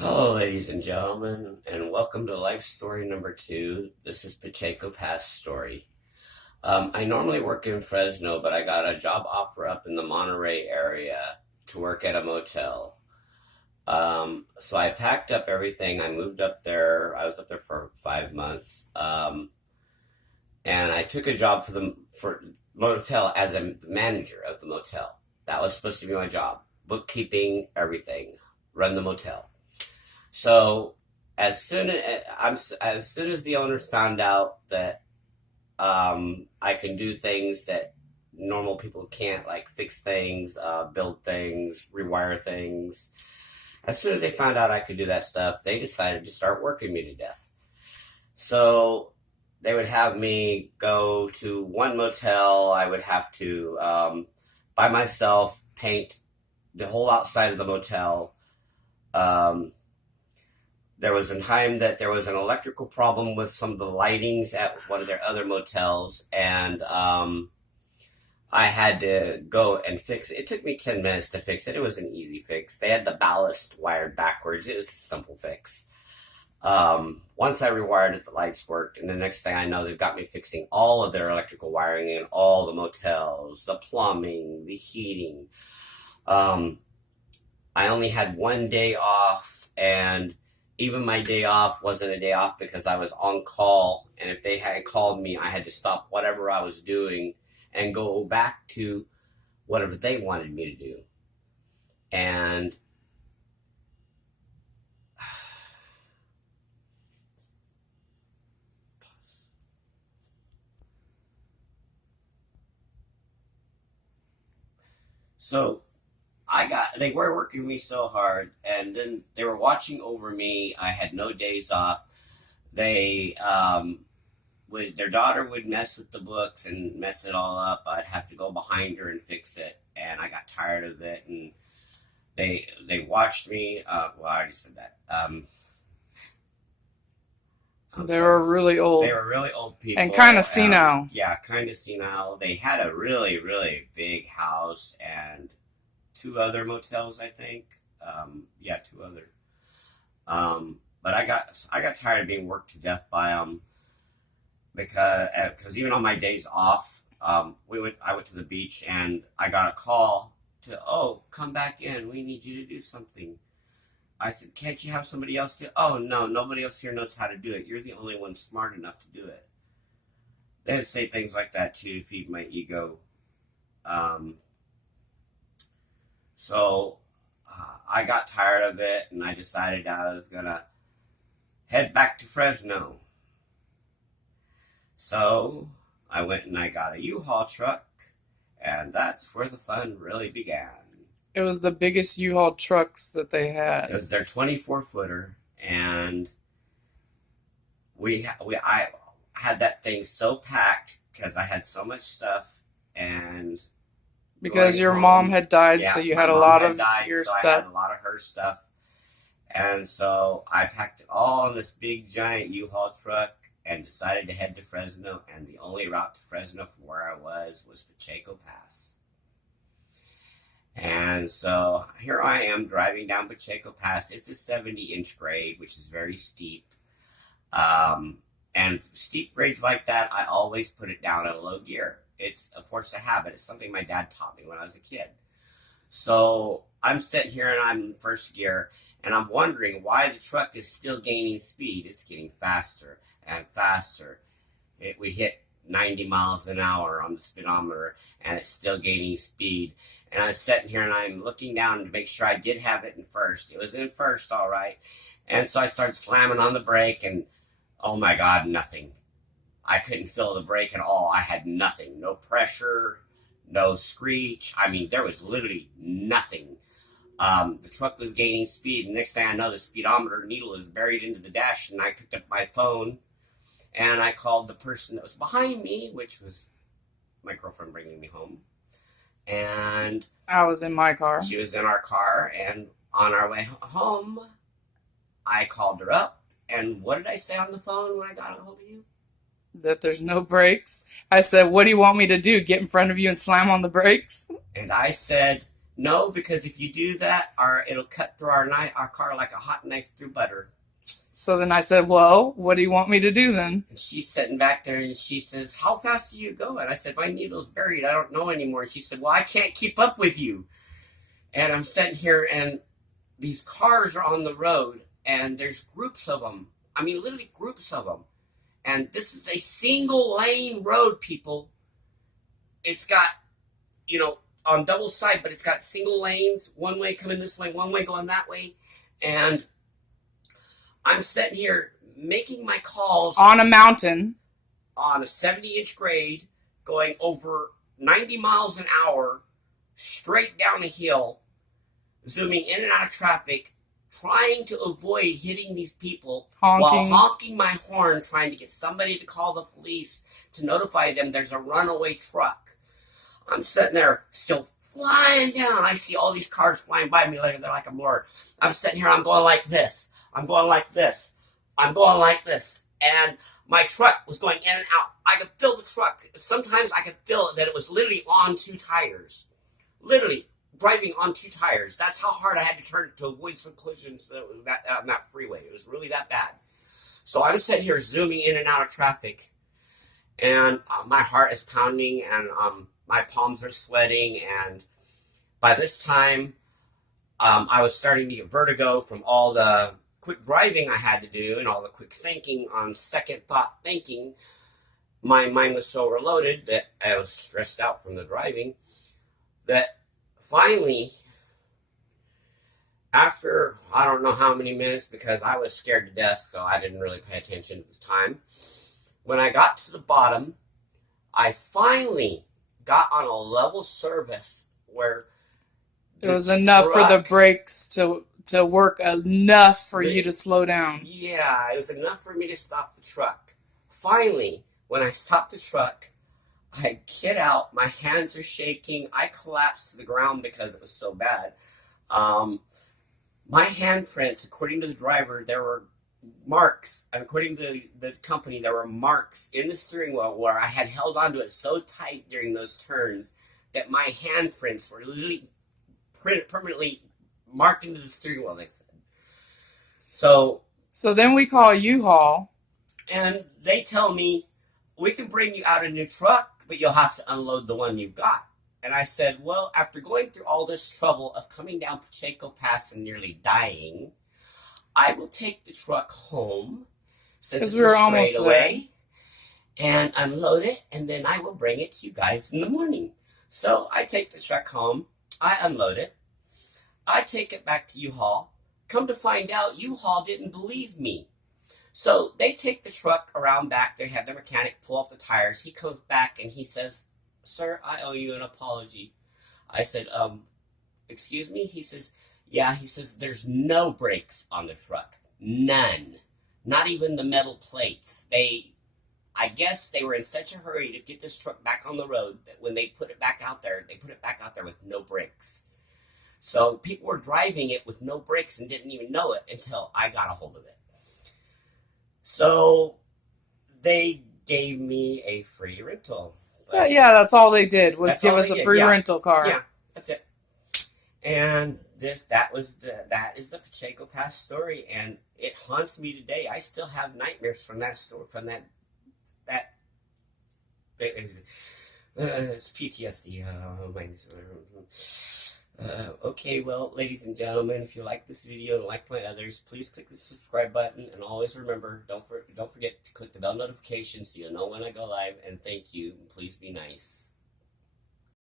Hello, ladies and gentlemen, and welcome to Life Story number 2. This is Pacheco Pass story. I normally work in Fresno, but I got a job offer up in the Monterey area to work at a motel. So I packed up everything. I moved up there. I was up there for 5 months, and I took a job for motel as a manager of the motel. That was supposed to be my job: bookkeeping, everything, run the motel. So as soon as the owners found out that I can do things that normal people can't, like fix things, build things, rewire things. As soon as they found out I could do that stuff, they decided to start working me to death. So they would have me go to one motel. I would have to, by myself, paint the whole outside of the motel. There was a time that there was an electrical problem with some of the lightings at one of their other motels, and I had to go and fix it. It took me 10 minutes to fix it. It was an easy fix. They had the ballast wired backwards. It was a simple fix. Once I rewired it, the lights worked, and the next thing I know, they've got me fixing all of their electrical wiring in all the motels, the plumbing, the heating. I only had one day off, and even my day off wasn't a day off because I was on call, and if they had called me, I had to stop whatever I was doing and go back to whatever they wanted me to do. And so they were working me so hard, and then they were watching over me. I had no days off. They, their daughter would mess with the books and mess it all up. I'd have to go behind her and fix it, and I got tired of it, and they watched me, well, I already said that. They were really old. They were really old people. And kind of senile. Yeah, kind of senile. They had a really, really big house and two other motels, I think. Yeah, two other. But I got tired of being worked to death by them because even on my days off, I went to the beach, and I got a call to, come back in. We need you to do something. I said, can't you have somebody else do it? Oh, no, nobody else here knows how to do it. You're the only one smart enough to do it. They would say things like that too to feed my ego. So I got tired of it, and I decided I was going to head back to Fresno. So I went and I got a U-Haul truck, and that's where the fun really began. It was the biggest U-Haul trucks that they It had. was their 24-footer, and I had that thing so packed because I had so much stuff, and Because your home, mom had died, yeah, so you my had a mom lot had of died, your so I stuff. had a lot of her stuff, and so I packed it all in this big giant U-Haul truck and decided to head to Fresno, and the only route to Fresno from where I was Pacheco Pass. And so here I am driving down Pacheco Pass. It's a 70-inch grade, which is very steep. And steep grades like that, I always put it down at a low gear. It's a force of habit. It's something my dad taught me when I was a kid. So I'm sitting here and I'm in first gear, and I'm wondering why the truck is still gaining speed. It's getting faster and faster. We hit 90 miles an hour on the speedometer, and it's still gaining speed. And I was sitting here and I'm looking down to make sure I did have it in first. It was in first, all right. And so I started slamming on the brake, and oh my God, nothing. I couldn't feel the brake at all. I had nothing. No pressure, no screech. I mean, there was literally nothing. The truck was gaining speed, and next thing I know, the speedometer needle is buried into the dash, and I picked up my phone, and I called the person that was behind me, which was my girlfriend bringing me home. And I was in my car. she was in our car, and on our way home, I called her up. And what did I say on the phone when I got a hold of you? That there's no brakes. I said, what do you want me to do? Get in front of you and slam on the brakes? And I said, No, because if you do that, it'll cut through our car like a hot knife through butter. So then I said, well, what do you want me to do then? And she's sitting back there and she says, how fast do you go? And I said, my needle's buried. I don't know anymore. And she said, well, I can't keep up with you. And I'm sitting here and these cars are on the road and there's groups of them. I mean, literally groups of them. And this is a single lane road, people. It's got, on double side, but it's got single lanes. One way coming this way, one way going that way. And I'm sitting here making my calls On a mountain. on a 70-inch grade, going over 90 miles an hour, straight down a hill, zooming in and out of traffic, trying to avoid hitting these people while honking my horn, trying to get somebody to call the police to notify them there's a runaway truck. I'm sitting there still flying down. I see all these cars flying by me like they're like a blur. I'm sitting here, I'm going like this. I'm going like this. I'm going like this. And my truck was going in and out. I could feel the truck. Sometimes I could feel that it was literally on two tires. Literally driving on two tires. That's how hard I had to turn to avoid some collisions on that freeway. It was really that bad. So I'm sitting here zooming in and out of traffic. And my heart is pounding and my palms are sweating. And by this time, I was starting to get vertigo from all the quick driving I had to do and all the quick thinking on second thought thinking. My mind was so overloaded that I was stressed out from the driving that finally, after I don't know how many minutes, because I was scared to death, so I didn't really pay attention at the time. When I got to the bottom, I finally got on a level surface where it was enough for the brakes to work enough for you to slow down. Yeah, it was enough for me to stop the truck. Finally, when I stopped the truck, I get out, my hands are shaking, I collapsed to the ground because it was so bad. My handprints, according to the driver, there were marks, and according to the company, there were marks in the steering wheel where I had held onto it so tight during those turns that my handprints were literally permanently marked into the steering wheel, they said. So then we call U-Haul. And they tell me, we can bring you out a new truck, but you'll have to unload the one you've got. And I said, well, after going through all this trouble of coming down Pacheco Pass and nearly dying, I will take the truck home, since it's a straightaway, and unload it, and then I will bring it to you guys in the morning. So I take the truck home, I unload it, I take it back to U-Haul. Come to find out, U-Haul didn't believe me. So they take the truck around back. They have their mechanic pull off the tires. He comes back and he says, sir, I owe you an apology. I said, excuse me? He says, yeah. He says, there's no brakes on the truck. None. Not even the metal plates. I guess they were in such a hurry to get this truck back on the road that when they put it back out there, they put it back out there with no brakes. So people were driving it with no brakes and didn't even know it until I got a hold of it. So they gave me a free rental. Yeah, that's all they did was give us a free rental car. Yeah, that's it. And that is the Pacheco Pass story, and it haunts me today. I still have nightmares from that story, from that it's PTSD. Okay, well, ladies and gentlemen, if you like this video and like my others, please click the subscribe button, and always remember, don't forget to click the bell notification so you'll know when I go live, and thank you, and please be nice.